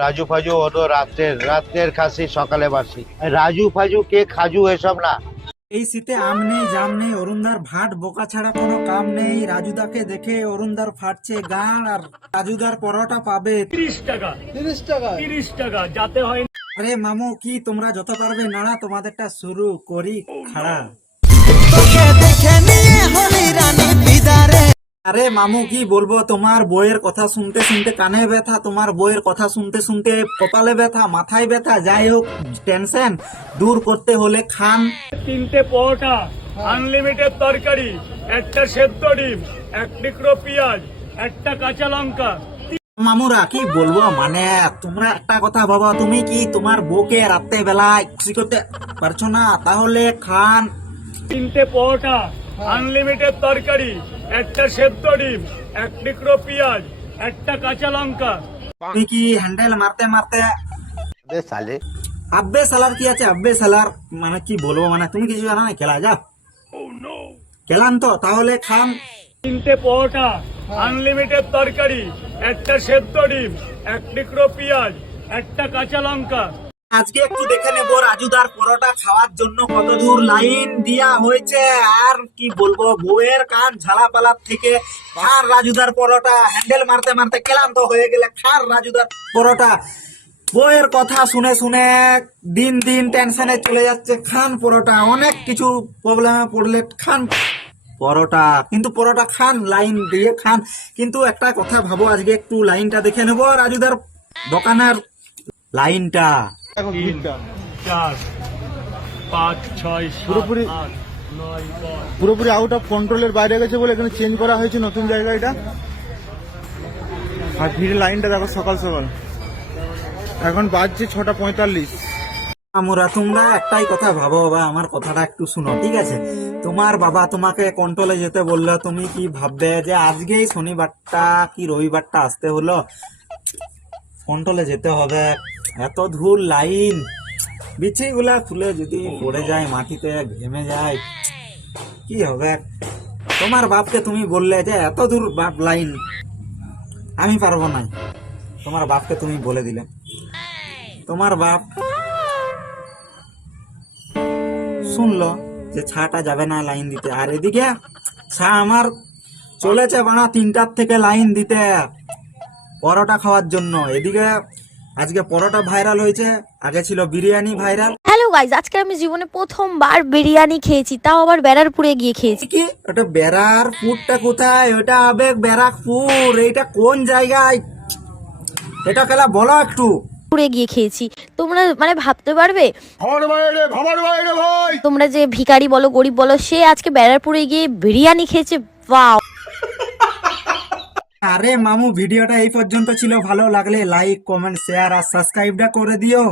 রাজু ফাজু হলো রাত্রের খাসি সকালে বাসি। রাজু ফাজু কে খাজু এসব না। এই শীতে আম নেই জাম নেই, অরুণদার ভাট বোকা ছাড়া কোনো কাম নেই। রাজুদাকে দেখে অরুণদার ফাটছে গাঁড়, আর রাজুদার পরোটা পাবে 30 টাকা যাতে হয়। আরে মামু কি তোমরা যত পারবে নাড়া, তোমাদেরটা শুরু করি খাড়া। আরে মামু কি বলবো, তোমার বইয়ের কথা শুনতে শুনতে কানে ব্যথা, তোমার বইয়ের কথা শুনতে শুনতে কপালে ব্যথা, মাথায় ব্যথা। যাই হোক, টেনশন দূর করতে হলে খান 3টে পরোটা, আনলিমিটেড তরকারি, একটা সেদ্ধ ডিম, 1 টুকরো পেঁয়াজ, একটা কাঁচা লঙ্কা। মামুরা কি বলবো, মানে তোমরা একটা কথা ভাবো, তুমি কি তোমার বউকে রাত্রে বেলায় খুশি করতে পারছো না? তাহলে খান 3টে পরোটা, আনলিমিটেড তরকারি, একটা সেদ্ধ ডিম, 1 টুকরো পেঁয়াজ, একটা কাঁচা লঙ্কা। তুমি কি হ্যান্ডেল মারতে মারতে সালে আব্বে সালার কি আছে, আব্বে সালার মানে কি বলবো, মানে তুমি কিছু জানো না, খেলা যাও খেলান তো, তাহলে খান 3টে পরোটা, আনলিমিটেড তরকারি, একটা সেদ্ধ ডিম, 1 টুকরো পেঁয়াজ, একটা কাঁচা লঙ্কা। আজকে একটু দেখে নেবো রাজুদার পরোটা খাওয়ার জন্য কত দূর লাইন দিয়া হয়েছে। আর কি বলবো, বউয়ের কান ঝালাপালার থেকে খান রাজুদার পরোটা। হ্যান্ডেল মারতে মারতে ক্লান্ত হয়ে গেলে খান রাজুদার পরোটা। বউয়ের কথা শুনে শুনে দিন দিন টেনশনে চলে যাচ্ছে, খান পরোটা। অনেক কিছু প্রবলেমে পড়লে খান পরোটা, কিন্তু পরোটা খান লাইন দিয়ে খান। কিন্তু একটা কথা ভাবো, আজকে একটু লাইনটা দেখে নেবো রাজুদার দোকানের লাইনটা। 3, 4, 5, 6, 7, পুরোপুরি 8, 9, 10। পুরোপুরি আউট অফ কন্ট্রোলের বাইরে গেছে বলে এখানে চেঞ্জ করা হয়েছে নতুন জায়গা এটা। আর ভিড়ের লাইনটা দেখো সকাল সকাল, এখন বাজছে 6:45। আমরা তোমরা একটাই কথা ভাবো বাবা, আমার কথাটা একটু শুনো ঠিক আছে? তোমার বাবা তোমাকে কন্ট্রোলে যেতে বললো, তুমি কি ভাববে যে আজকেই শনিবারটা কি রবিবারটা আসতে হলো, কন্ট্রোলে যেতে হবে? এত ধূর লাইন, বিচিগুলা খুলে যদি পড়ে যায় মাটিতে, ঘেমে যায়, কি হবে? তোমার বাপকে তুমি বললে যে এত দূর বাপ লাইন আমি পারবো না, তোমার বাপকে তুমি বলে দিলে, তোমার বাপ শুনলো যে ছাটা যাবে না লাইন দিতে। আর এদিকে ছা আমার চলেছে বানা 3টার থেকে লাইন দিতে পরোটা খাওয়ার জন্য। এদিকে আজকে পরোটা ভাইরাল হয়েছে, আগে ছিল বিরিয়ানি ভাইরাল। হ্যালো গাইজ, আজকে আমি জীবনে প্রথমবার বিরিয়ানি খেয়েছি, তাও আবার ব্যারাকপুরে গিয়ে খেয়েছি। কি ওটা ব্যারাকপুরটা কোথায়? ওটা আবেগ ব্যারাকপুর, এইটা কোন জায়গায়? এটা খেলা বলো একটু। পুরে গিয়ে খেয়েছি, তোমরা মানে ভাবতে পারবে তোমরা যে ভিখারি বলো গরিব বলো, সে আজকে ব্যারাকপুরে গিয়ে বিরিয়ানি খেয়েছে। ওয়াও! আরে মামু, ভিডিওটা এই পর্যন্ত ছিল, ভালো লাগলে লাইক কমেন্ট শেয়ার আর সাবস্ক্রাইবটা করে দিও।